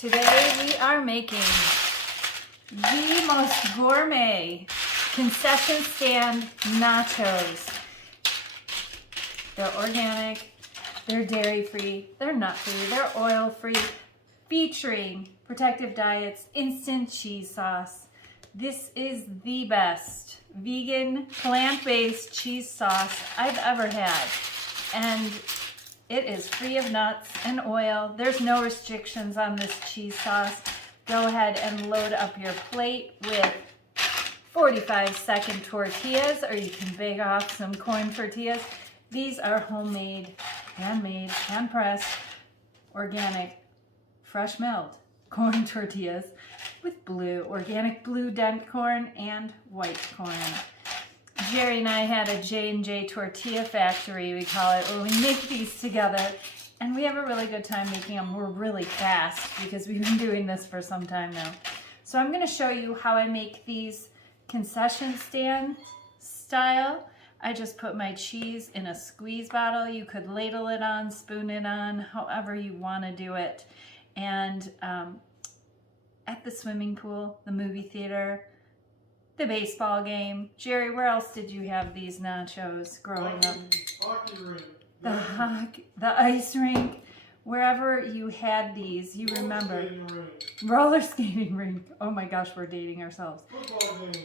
Today we are making the most gourmet concession stand nachos. They're organic, they're dairy-free, they're nut-free, they're oil-free, featuring Protective Diet's instant cheese sauce. This is the best vegan, plant-based cheese sauce I've ever had. And it is free of nuts and oil. There's no restrictions on this cheese sauce. Go ahead and load up your plate with 45-second tortillas, or you can bake off some corn tortillas. These are homemade, handmade, hand-pressed, organic, fresh milled corn tortillas with organic blue dent corn and white corn. Jerry and I had a J&J tortilla factory, we call it, where we make these together, and we have a really good time making them. We're really fast because we've been doing this for some time now. So I'm going to show you how I make these concession stand style. I just put my cheese in a squeeze bottle. You could ladle it on, spoon it on, however you want to do it. And at the swimming pool, the movie theater, the baseball game. Jerry, where else did you have these nachos growing up? Hockey rink. The ice rink. Wherever you had these, you remember. Roller skating rink. Oh my gosh, we're dating ourselves. Football game.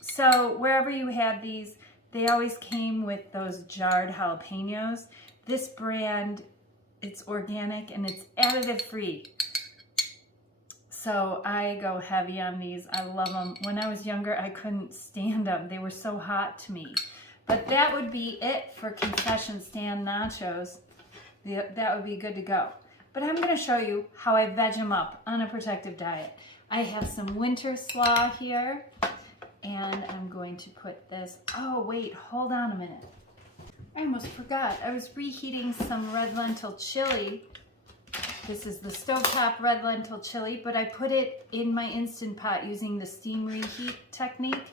So wherever you had these, they always came with those jarred jalapenos. This brand, it's organic and it's additive free. So I go heavy on these. I love them. When I was younger, I couldn't stand them. They were so hot to me. But that would be it for concession stand nachos. That would be good to go. But I'm going to show you how I veg them up on a Protective Diet. I have some winter slaw here. And I'm going to put this, oh wait, hold on a minute. I almost forgot. I was reheating some red lentil chili. This is the stovetop red lentil chili, but I put it in my Instant Pot using the steam reheat technique.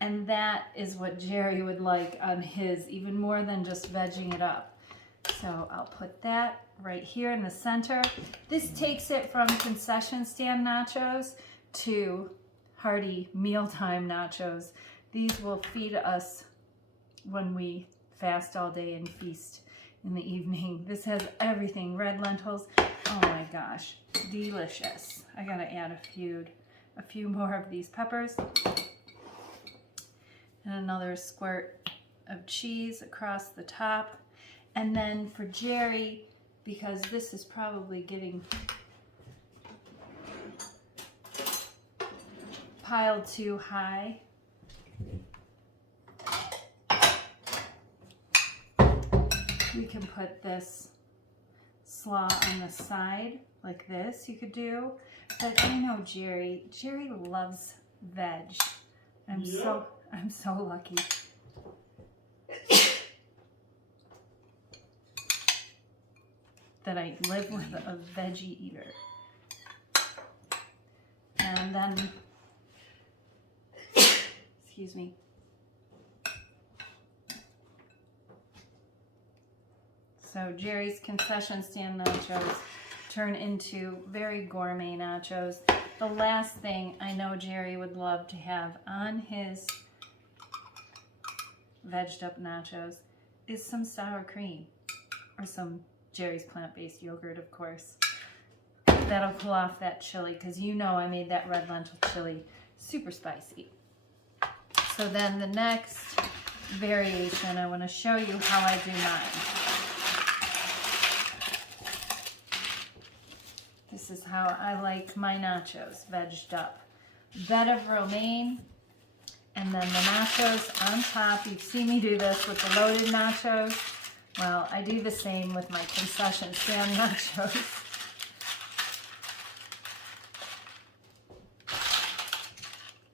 And that is what Jerry would like on his, even more than just vegging it up. So I'll put that right here in the center. This takes it from concession stand nachos to hearty mealtime nachos. These will feed us when we fast all day and feast in the evening. This has everything. Red lentils. Oh my gosh, delicious. I gotta add a few more of these peppers. And another squirt of cheese across the top. And then for Jerry, because this is probably getting piled too high, we can put this slaw on the side like this. You could do, but I know Jerry loves veg. I'm so lucky. That I live with a veggie eater. And then, excuse me. So Jerry's concession stand nachos turn into very gourmet nachos. The last thing I know Jerry would love to have on his vegged up nachos is some sour cream or some Jerry's plant-based yogurt, of course. That'll cool off that chili, because you know I made that red lentil chili super spicy. So then the next variation, I want to show you how I do mine. This is how I like my nachos, vegged up. Bed of romaine, and then the nachos on top. You've seen me do this with the loaded nachos. Well, I do the same with my concession stand nachos.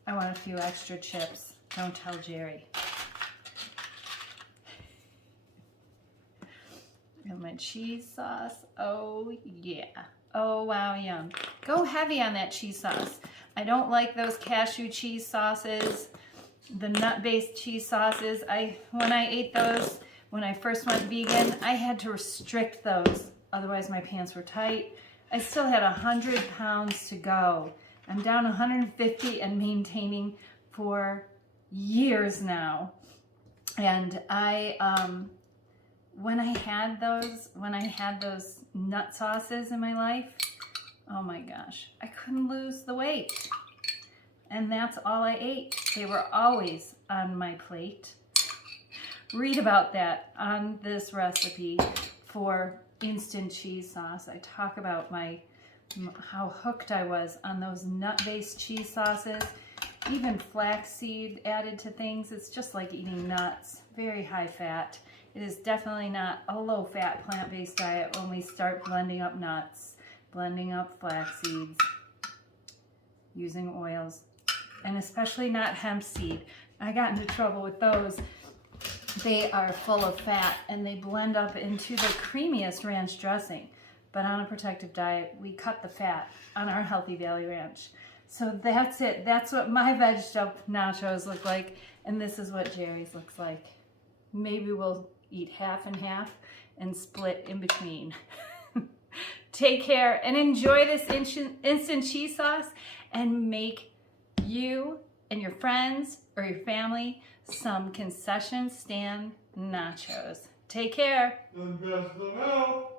I want a few extra chips. Don't tell Jerry. And my cheese sauce. Oh, yeah. Oh, wow, yum. Go heavy on that cheese sauce. I don't like those cashew cheese sauces, the nut-based cheese sauces. When I ate those, when I first went vegan, I had to restrict those. Otherwise, my pants were tight. I still had 100 pounds to go. I'm down 150 and maintaining for years now. And when I had those nut sauces in my life, oh my gosh, I couldn't lose the weight. And that's all I ate. They were always on my plate. Read about that on this recipe for instant cheese sauce. I talk about how hooked I was on those nut-based cheese sauces. Even flaxseed added to things. It's just like eating nuts. Very high fat. It is definitely not a low-fat plant-based diet when we start blending up nuts, blending up flax seeds, using oils, and especially not hemp seed. I got into trouble with those. They are full of fat and they blend up into the creamiest ranch dressing. But on a protective diet, we cut the fat on our Healthy Valley Ranch. So that's it. That's what my vegetable nachos look like. And this is what Jerry's looks like. Maybe we'll eat half and half and split in between. Take care and enjoy this instant cheese sauce and make you and your friends or your family some concession stand nachos. Take care. And best of all.